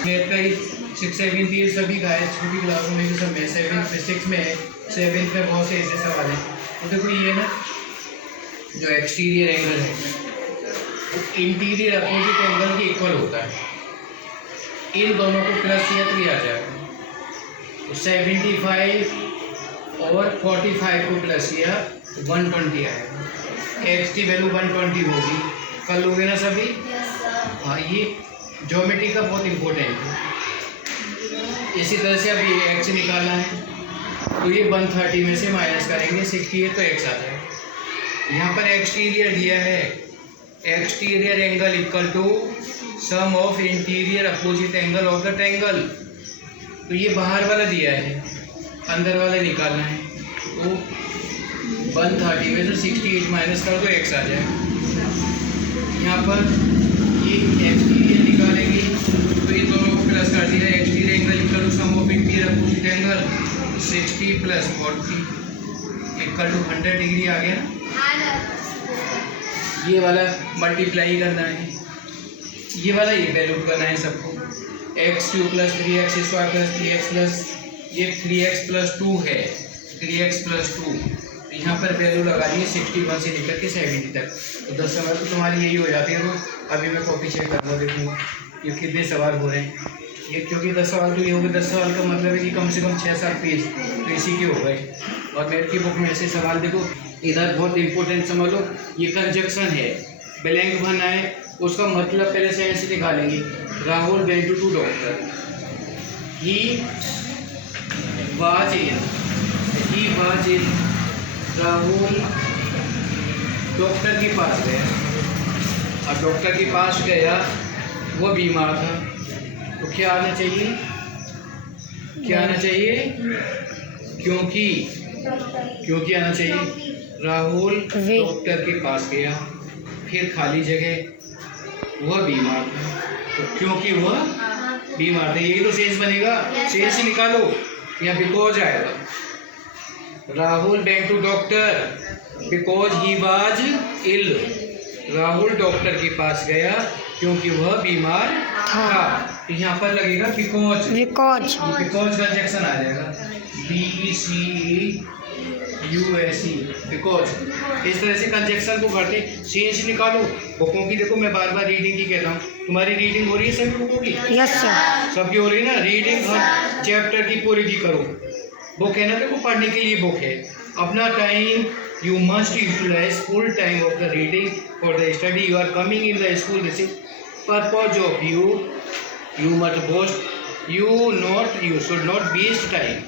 Math का ही 6 7 ये सभी का है, छोटी क्लासों में भी सब में 7 6 में है, 7 में बहुत से ऐसे सवाल हैं। तो देखो ये ना जो एक्सटीरियर एंगल है वो इंटीरियर अपोजिट एंगल के इक्वल होता है। इन दोनों को प्लस किया तो ये आ जाएगा। तो 75 और 45 को प्लस किया तो 120 आएगा। एक्स की वैल्यू 120 होगी। कर लोगे ना सभी? हाँ, ये ज्योमेट्री का बहुत इम्पोर्टेंट है। इसी तरह से अब ये एक्स निकालना है तो ये 130 में से माइनस करेंगे 68 तो एक्स आता है। यहाँ पर एक्सटीरियर दिया है, exterior angle equal to sum of interior opposite angle of the triangle. तो ये बाहर वाला दिया है, अंदर वाला निकालना है। तो 130 में से 68 माइनस कर दो एक्स आ जाए। यहाँ पर ये एक्सटीरियर निकालेंगे तो ये दोनों को प्लस कर दिया। Exterior angle equal to sum of interior opposite angle 60 + 40 equal to 100 degree आ गया। ये वाला मल्टीप्लाई करना है, ये वाला ये वैल्यू करना है सबको। x³ + 3x² + 3x प्लस ये 3x + 2 है, 3x + 2। यहाँ पर वैल्यू लगा दी 61 से लेकर के 70 तक। तो 10 सवाल तो तुम्हारी यही हो जाती है। तो अभी मैं कॉपी चेक करना देखूँगा ये कितने सवाल हो रहे हैं। ये क्योंकि 10 सवाल तो ये हो गए। 10 सवाल का मतलब है कि कम से कम 6-7 पेज तो इसी के हो गए। और मैथ की बुक में ऐसे सवाल देखो, इधर बहुत इंपॉर्टेंट समझ लो, ये कंजक्शन है, ब्लैंक भरना है, उसका मतलब पहले से ऐसे निकालेंगे। Rahul went to doctor, he was in, Rahul doctor के पास गया। अब डॉक्टर के पास गया, वो बीमार था, तो क्या आना चाहिए? क्या आना चाहिए? क्योंकि आना चाहिए। राहुल डॉक्टर के पास गया, फिर खाली जगह, वह बीमार था, तो क्योंकि वह बीमार था, यही तो शेष बनेगा। शेष ही निकालो या बिकॉज आएगा। Rahul went to doctor because he was ill. Rahul doctor के पास गया क्योंकि वह बीमार था। तो यहाँ पर लगेगा बिकॉज कंजक्शन आ जाएगा, BCAUSE बिकॉज। इस तरह से कंजक्शन को भरते। शेष निकालो बुकों की। देखो मैं बार बार रीडिंग की कहता हूँ, तुम्हारी रीडिंग हो रही है सभी बुकों की? Yes sir. सबकी हो रही है ना रीडिंग? हर चैप्टर की पूरी की करो। बुक है ना, देखो पढ़ने के लिए बुक है। अपना time you must utilize full time of the reading for the study. You are coming in the school, this is purpose of you must boast, you should not waste time.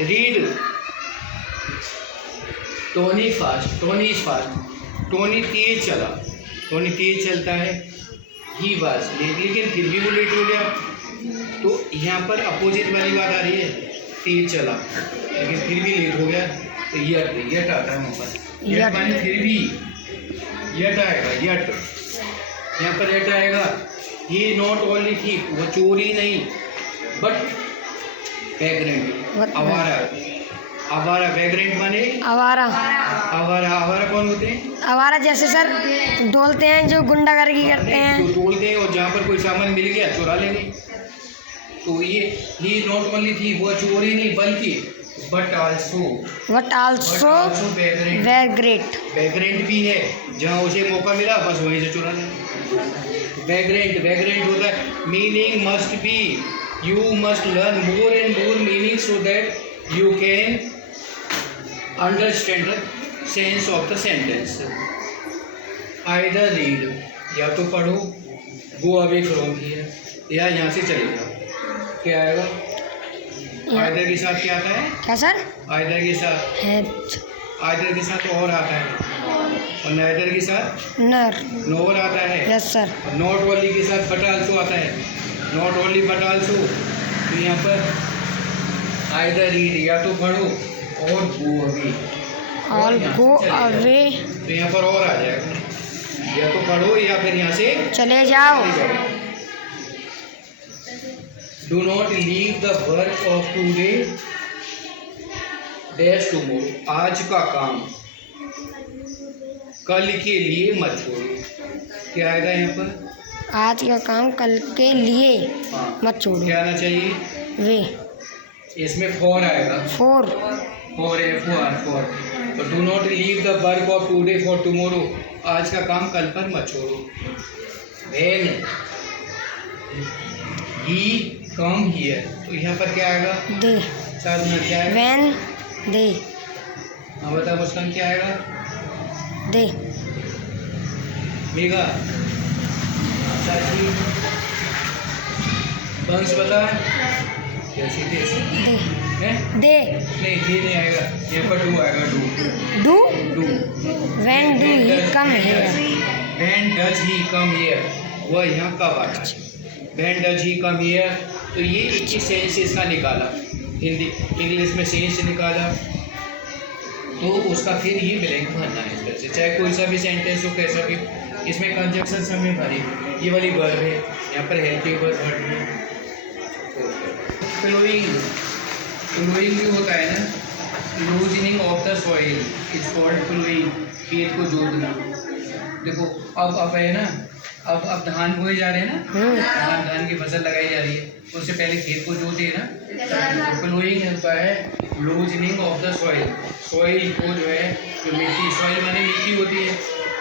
Read. Tony is fast. Tony तेज चलता है। He was late, लेकिन फिर भी वो late हो गया। तो यहाँ पर अपोजिट वाली बात आ रही है, तेज चला लेकिन फिर भी लेट हो गया। तो यट आता है वहाँ पर। यट माने फिर भी, यट आएगा, यट यहाँ पर यट आएगा। ही नॉट ओनली थी, वो चोरी नहीं, बट वैग्रेंट, आवारा। वैग्रेंट माने आवारा कौन होते हैं? आवारा जैसे सर डोलते हैं, जो गुंडागर्दी करते हैं, जो डोलते हैं और जहाँ पर कोई सामान मिल गया चुरा लेंगे। तो ये ही नॉट ओनली थी, वो चोरी नहीं बल्कि बट आल्सो वैग्रेंट भी है, जहाँ उसे मौका मिला बस वहीं से चुरा लेंगे। वैग्रेंट होता है meaning must be, you must learn more and more meaning so that you can understand the sense of the sentence. Either read, या तो पढ़ो, गो अवे फ्रॉम हियर, या यहाँ से चले जाओ। क्या आएगा? आइदर के साथ क्या आता है? क्या सर? आइदर के साथ और आता है, और नाइदर के साथ नोर आता है। Yes sir. नॉट ओनली के साथ बट आल्सो आता है, नॉट ओनली बट आल्सो। तो यहाँ पर आइदर रीड, या तो पढ़ो, और go away, all go away. तो यहाँ पर और आ जाएगा, या तो पढ़ो या फिर यहाँ से चले जाओ। Do not leave the work of today dash tomorrow, आज का काम कल के लिए मत छोड़ो। क्या आएगा यहाँ पर? आज का काम कल के लिए हाँ, मत छोड़ो। क्या आना चाहिए? वे। इसमें फॉर आएगा, फोर। फॉर है, फॉर। तो do not leave the work of today for tomorrow, आज का काम कल पर मत छोड़ो। व्हेन ही कम हियर, तो यहाँ पर क्या आएगा? दे। 4 मिनट क्या आएगा? When they. हाँ बता मुस्कान, क्या आएगा? दे। मेगा साची बंश बता कैसी दे। हैं? दे। नहीं ये नहीं आएगा, ये पर डू आएगा। Do when do he come here. When does he come here, वह यहाँ कब आता है? When does he come here, तो ये एक ही सेंस इसका निकाला, हिंदी इंग्लिश में सेंस निकाला, तो उसका फिर ये ब्लैंक भरना है इस तरह से, चाहे कोई सा भी सेंटेंस हो कैसा भी। इसमें कंजक्शन हमें भरी, ये वाली वर्ब है, यहाँ पर हेल्पिंग वर्ब भर है। फ्लोइंग भी होता है ना, loosening of the soil is called ploughing, खेत को जोतना। देखो अब है ना, अब धान बोए जा रहे हैं ना, धान की फसल लगाई जा रही है, उससे पहले खेत को जोते हैं ना। तो फ्लोइंग होता है loosening of the soil, soil को जो है, जो मिट्टी, सॉइल माने मिट्टी होती है,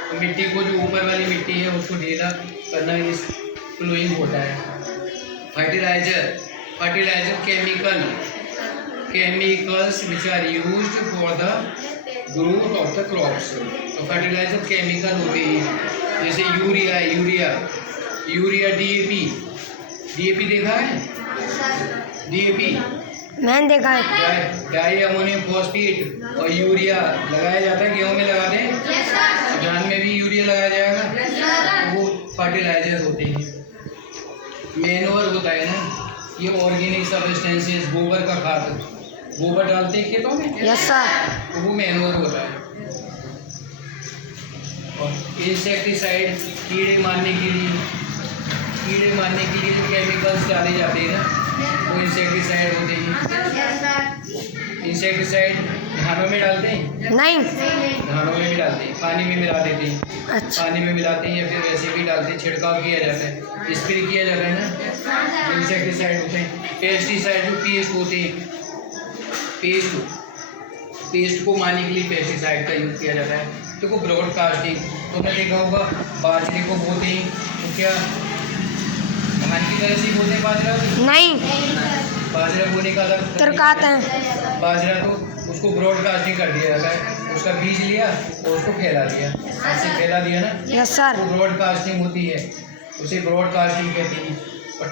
तो मिट्टी को जो ऊपर वाली मिट्टी है उसको ढीला करना इस फ्लोइंग होता है। Fertiliser chemicals which are used for the growth of the crops. तो फर्टिलाइजर केमिकल होते हैं, जैसे यूरिया डीएपी देखा है? डीएपी मैंने देखा है। डाई अमोनियम फॉस्फेट और यूरिया लगाया जाता है, गेहूं में लगाते हैं, धान में भी यूरिया लगाया जाएगा, वो फर्टिलाइजर होते हैं। मैन्योर होता है ना, ये ऑर्गेनिक सब्सटेंसेस, गोबर का खाद, गोबर डालते हैं खेतों में, यस सर, तो वो मैन्योर होता है। और इंसेक्टिसाइड, कीड़े मारने के लिए जो केमिकल्स डाले जाते हैं ना, वो इंसेक्टिसाइड होते हैं। इंसेक्टिसाइड धानों में डालते हैं? नहीं। धानों में भी डालते हैं, पानी में मिला देते हैं। अच्छा। पानी में मिलाते हैं या फिर वैसे भी डालते हैं, छिड़काव किया जाता है, स्प्रे किया जाता है ना, इंसेक्टिसाइड होते हैं। पेस्टिसाइड जो पेस्ट होते हैं, पेस्ट को मारने के लिए पेस्टिसाइड का यूज़ किया जाता है। देखो ब्रॉडकास्टिंग, तो मैंने देखा होगा बाजरे को बोते हैं, तो क्या धान की तरह से बोते हैं बाजरा? नहीं, बाजरा बोने का अलग तरकाते हैं। बाजरा तो उसको ब्रॉडकास्टिंग कर दिया जाता है, उसका बीज लिया और उसको फैला दिया, ऐसे फैला दिया ना, यस सर, वो ब्रॉडकास्टिंग होती है, उसे ब्रॉडकास्टिंग कहते हैं। और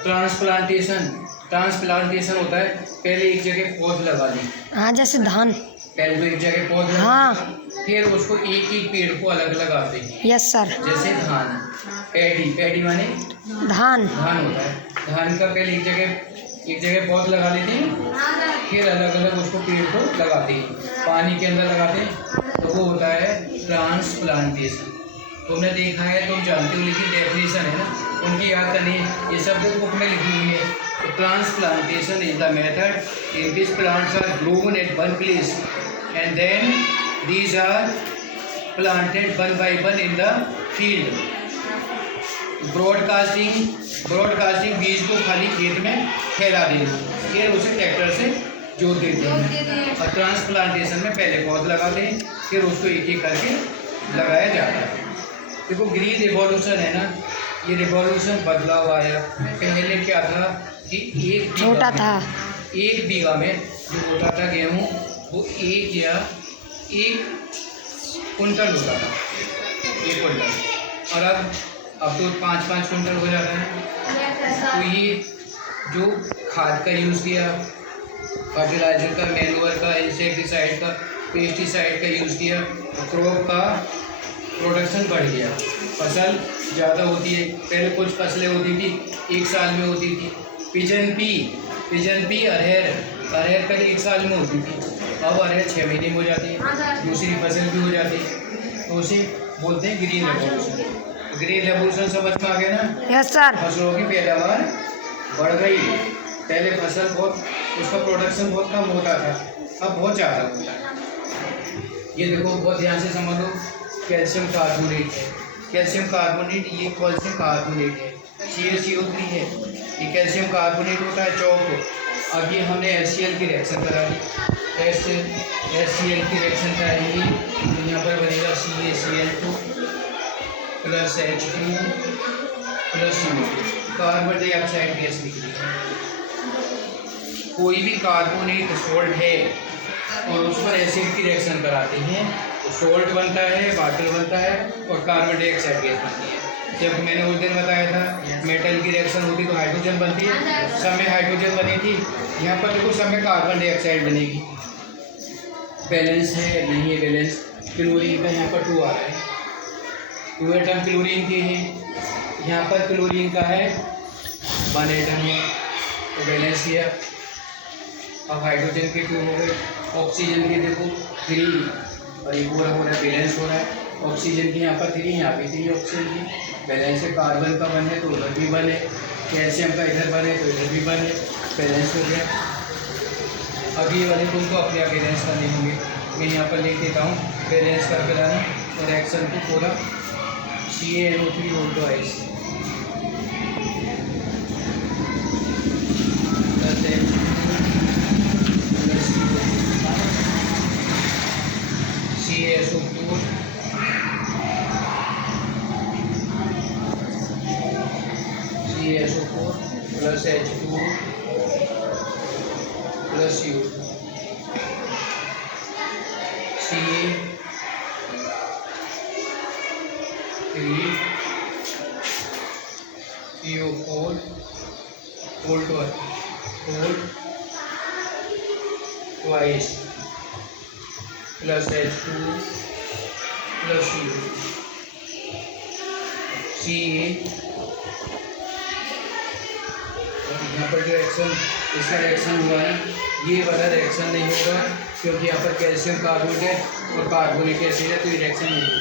ट्रांसप्लांटेशन होता है, पहले एक जगह पौध लगा दी, हाँ जैसे धान, पहले तो एक जगह पौध लगा, हाँ, फिर उसको एक एक पेड़ को अलग लगाते हैं, यस सर, जैसे धान, पैडी माने धान होता है। धान का पहले एक जगह पौध लगा देते हैं, फिर अलग अलग उसको पेड़ को लगाते हैं, पानी के अंदर लगाते हैं, तो वो होता है ट्रांसप्लांटेशन। तुमने देखा है, तुम जानते हो, लेकिन डेफिनेशन है ना, उनकी याद करनी है, ये शब्द बुक में लिखी हुई है। तो transplantation is the method in which plants are grown at one place and then these are planted one by one in the field. Broadcasting बीज को खाली खेत में फैला देना, फिर उसे ट्रैक्टर से जोत देते हैं। और ट्रांसप्लांटेशन में पहले पौध लगाते हैं, फिर उसको एक एक करके लगाया जाता है। देखो ग्रीन रिवॉल्यूशन है ना, ये रिवॉल्यूशन बदलाव आया। पहले क्या था कि एक बीघा में जो होता था गेहूँ, वो एक कुंटल होता था, 1 कुंटल, और अब तो 5-5 कुंटल हो जाता है। तो ये जो खाद का यूज़ किया, फर्टिलाइजर का, मैन्योर का, इंसेक्टिसाइड का, पेस्टिसाइड का यूज़ किया, क्रॉप का प्रोडक्शन बढ़ गया, फसल ज़्यादा होती है। पहले कुछ फसलें होती थी 1 साल में होती थी। पिजन पी अरहर पहले 1 साल में होती थी, अब आ रहे 6 महीने में हो जाती है, दूसरी फसल भी हो जाती है, तो उसे बोलते हैं ग्रीन रेवोल्यूशन। ग्रीन रेवोल्यूशन समझ में आ गया ना? Yes sir. फसलों की पैदावार बढ़ गई। पहले फसल बहुत, उसका प्रोडक्शन बहुत कम होता था, अब बहुत ज़्यादा होता है। ये देखो बहुत ध्यान से समझ लो, कैल्शियम कार्बोनेट है, कैल्शियम कार्बोनेट, ये कैल्शियम कार्बोनेट है, CaCO3 है, ये कैल्शियम कार्बोनेट होता है चौक। अब ये हमने HCl की रिएक्शन करा दी, HCl की रिएक्शन कराएंगे, यहाँ पर बनेगा CaCl2 plus H2 plus CO2, carbon dioxide gas निकली। कोई भी कार्बोनेट सोल्ट है और उस पर एसिड की रिएक्शन कराते हैं तो सोल्ट बनता है, वाटर बनता है और कार्बन डाइऑक्साइड गैस बनती है। जब मैंने उस दिन बताया था मेटल की रिएक्शन होती तो हाइड्रोजन बनती है, सब में हाइड्रोजन बनी थी, यहाँ पर देखो सब में कार्बन डाइऑक्साइड बनेगी। बैलेंस है, नहीं है बैलेंस। क्लोरीन का यहाँ पर 2 आ रहा है, 2 एटम क्लोरीन के हैं, यहाँ पर क्लोरीन का है 1 एटम है, तो बैलेंस किया। अब हाइड्रोजन के 2 हो गए, ऑक्सीजन के देखो 3 और ये पूरा हो रहा है, बैलेंस हो रहा है। ऑक्सीजन की यहाँ पर 3, यहाँ पे 3 ऑक्सीजन की बैलेंस है। कार्बन का 1 है तो उधर भी 1 है, कैल्शियम का इधर 1 है तो इधर भी 1 है, बैलेंस हो गया। अब ये वाले तुमको अपने आप बैलेंस करने होंगे, मैं यहाँ पर लिख देता हूँ, बैलेंस करके लाना और रिएक्शन को पूरा CaNO3 रोल टू आइस CaSO4 plus H2 plus CO2 CO4 twice plus H2 plus CO2 यहाँ पर जो रिएक्शन, इसका रिएक्शन हुआ है, ये वाला रिएक्शन नहीं होगा क्योंकि यहाँ पर कैल्शियम कार्बोनेट और कार्बोनिक एसिड है, तो ये रिएक्शन नहीं होगा।